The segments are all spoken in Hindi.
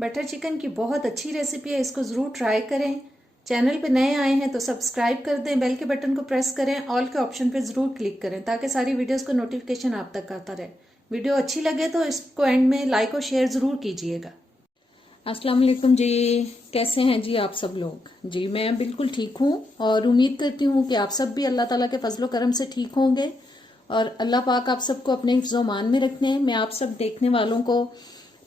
बटर चिकन की बहुत अच्छी रेसिपी है, इसको ज़रूर ट्राई करें। चैनल पे नए आए हैं तो सब्सक्राइब कर दें, बेल के बटन को प्रेस करें, ऑल के ऑप्शन पे ज़रूर क्लिक करें ताकि सारी वीडियोस का नोटिफिकेशन आप तक आता रहे। वीडियो अच्छी लगे तो इसको एंड में लाइक और शेयर ज़रूर कीजिएगा। अस्सलाम वालेकुम जी, कैसे हैं जी आप सब लोग? जी मैं बिल्कुल ठीक हूँ और उम्मीद करती हूँ कि आप सब भी अल्लाह ताला के फजलो करम से ठीक होंगे और अल्लाह पाक आप सबको अपने हिफ्ज़ो मान में रखने। मैं आप सब देखने वालों को,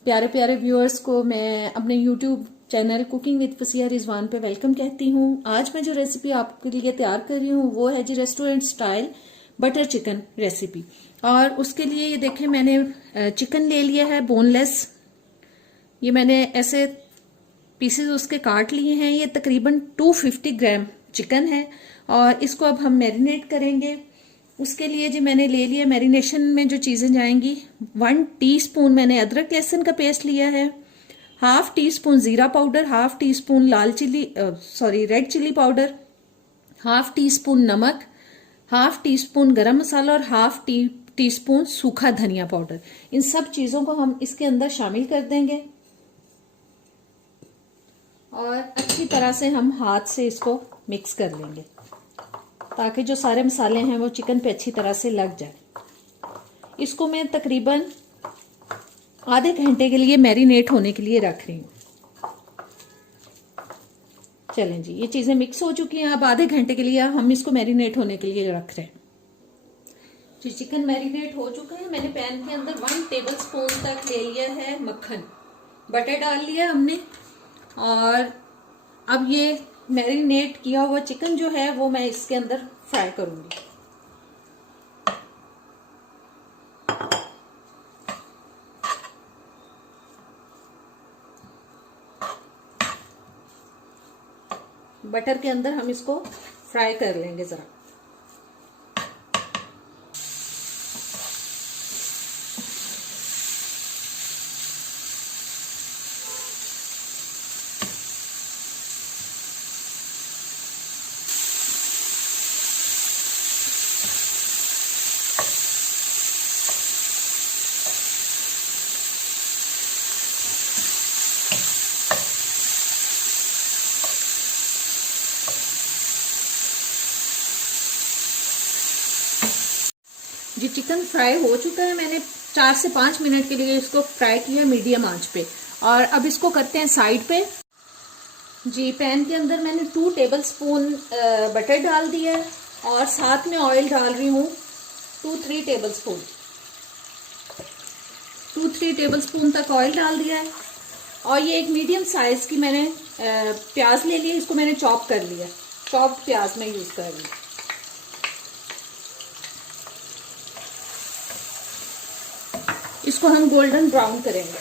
प्यारे प्यारे व्यूअर्स को मैं अपने YouTube channel cooking with Fasiya Rizwan पे वेलकम कहती हूँ। आज मैं जो रेसिपी आपके लिए तैयार कर रही हूँ वो है जी restaurant style butter chicken recipe. और उसके लिए ये देखें, मैंने चिकन ले लिया है बोनलेस। ये मैंने ऐसे पीसेस उसके काट लिए हैं। ये तकरीबन 250 ग्राम चिकन है और इसको अब हम मैरिनेट करेंगे। उसके लिए जी मैंने ले लिया, मैरिनेशन में जो चीज़ें जाएंगी, 1 टीस्पून मैंने अदरक लहसुन का पेस्ट लिया है, हाफ टी स्पून जीरा powder, half teaspoon red chilli powder, half teaspoon नमक, half teaspoon garam masala और हाफ टी स्पून सूखा धनिया पाउडर। इन सब चीज़ों को हम इसके अंदर शामिल कर देंगे और अच्छी तरह से हम हाथ से इसको मिक्स कर लेंगे ताकि जो सारे मसाले हैं वो चिकन पे अच्छी तरह से लग जाए। इसको मैं तकरीबन आधे घंटे के लिए मैरिनेट होने के लिए रख रही हूँ। चलें जी, ये चीज़ें मिक्स हो चुकी हैं। अब आधे घंटे के लिए हम इसको मैरिनेट होने के लिए रख रहे हैं। जी चिकन मैरिनेट हो चुका है। मैंने पैन के अंदर 1 टेबल स्पून तक ले लिया है मक्खन, बटर डाल लिया हमने और अब ये मैरिनेट किया हुआ चिकन जो है वो मैं इसके अंदर फ्राई करूंगी। बटर के अंदर हम इसको फ्राई कर लेंगे जरा। जी चिकन फ्राई हो चुका है। मैंने 4 से 5 मिनट के लिए इसको फ्राई किया मीडियम आंच पे और अब इसको करते हैं साइड पे। जी पैन के अंदर मैंने 2 टेबल स्पून बटर डाल दिया है और साथ में ऑयल डाल रही हूँ 2-3 टेबल स्पून तक ऑयल डाल दिया है। और ये एक मीडियम साइज की मैंने प्याज ले लिया, इसको मैंने चॉप कर लिया। चॉप्ड प्याज मैं यूज कर रही हूँ। इसको हम गोल्डन ब्राउन करेंगे।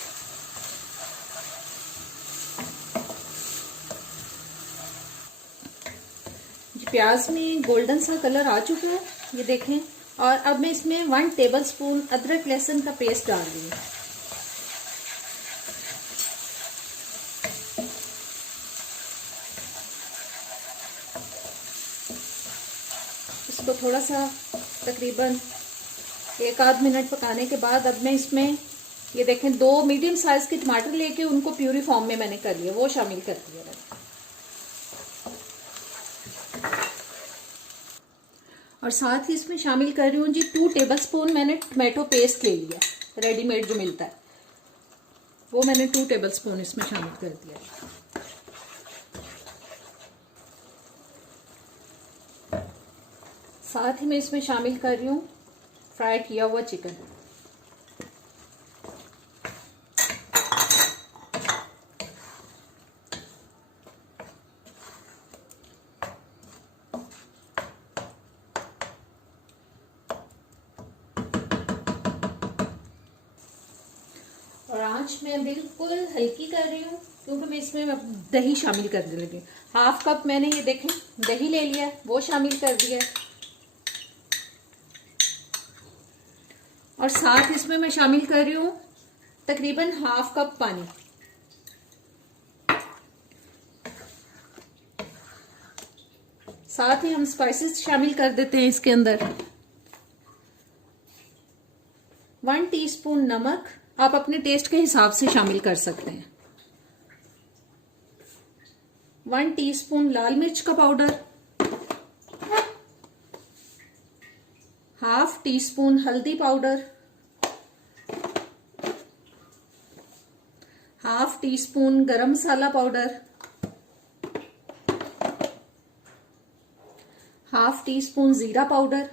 प्याज में गोल्डन सा कलर आ चुका है, ये देखें। और अब मैं इसमें 1 टेबल स्पून अदरक लहसुन का पेस्ट डाल रही हूँ। इसको थोड़ा सा तकरीबन 1-आध मिनट पकाने के बाद अब मैं इसमें ये देखें 2 मीडियम साइज के टमाटर लेके उनको प्यूरी फॉर्म में मैंने कर लिया, वो शामिल कर दिया मैंने। और साथ ही इसमें शामिल कर रही हूँ जी 2 टेबल स्पून मैंने टमाटो पेस्ट ले लिया, रेडीमेड जो मिलता है वो मैंने 2 टेबल स्पून इसमें शामिल कर दिया। साथ ही मैं इसमें शामिल कर रही हूँ फ्राई किया हुआ चिकन। और आंच मैं बिल्कुल हल्की कर रही हूँ क्योंकि मैं इसमें दही शामिल करने लगी। हाफ कप मैंने ये देखें दही ले लिया, वो शामिल कर दिया। और साथ इसमें मैं शामिल कर रही हूँ तकरीबन हाफ कप पानी। साथ ही हम स्पाइसेस शामिल कर देते हैं इसके अंदर। 1 टीस्पून नमक, आप अपने टेस्ट के हिसाब से शामिल कर सकते हैं। 1 टीस्पून लाल मिर्च का पाउडर, ½ टीस्पून हल्दी पाउडर, ½ टीस्पून गरम मसाला पाउडर, ½ टीस्पून जीरा पाउडर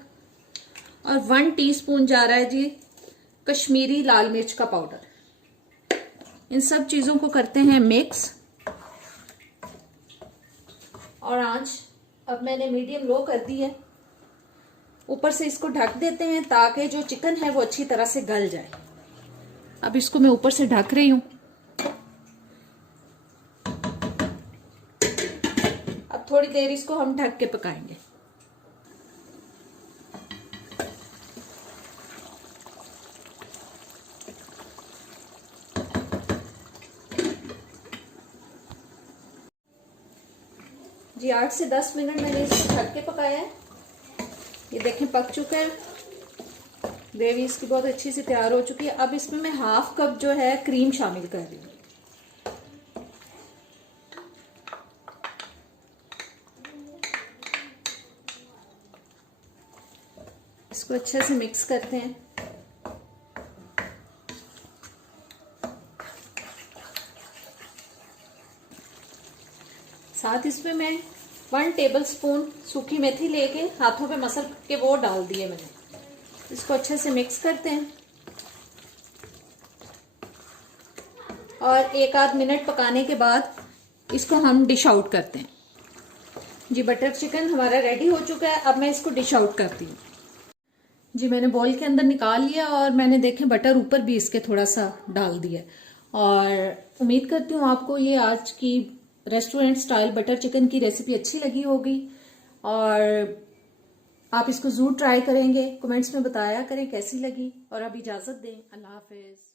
और 1 टीस्पून जा रहा है जी कश्मीरी लाल मिर्च का पाउडर। इन सब चीजों को करते हैं मिक्स। और आंच अब मैंने मीडियम लो कर दी है। ऊपर से इसको ढक देते हैं ताकि जो चिकन है वो अच्छी तरह से गल जाए। अब इसको मैं ऊपर से ढक रही हूं। अब थोड़ी देर इसको हम ढक के पकाएंगे। जी 8 से 10 मिनट मैंने इसको ढक के पकाया है। ये देखें पक चुका है। ग्रेवी इसकी बहुत अच्छी से तैयार हो चुकी है। अब इसमें मैं ½ कप जो है क्रीम शामिल कर रही हूँ। इसको अच्छे से मिक्स करते हैं। साथ इसमें मैं 1 टेबलस्पून सूखी मेथी लेके हाथों पे मसल के वो डाल दिए मैंने। इसको अच्छे से मिक्स करते हैं और 1-8 मिनट पकाने के बाद इसको हम डिश आउट करते हैं। जी बटर चिकन हमारा रेडी हो चुका है। अब मैं इसको डिश आउट करती हूँ। जी मैंने बॉल के अंदर निकाल लिया और मैंने देखें बटर ऊपर भी इसके थोड़ा सा डाल दिया और उम्मीद करती हूँ आपको ये आज की रेस्टोरेंट स्टाइल बटर चिकन की रेसिपी अच्छी लगी होगी और आप इसको जरूर ट्राई करेंगे। कमेंट्स में बताया करें कैसी लगी और अब इजाजत दें। अल्लाह हाफिज।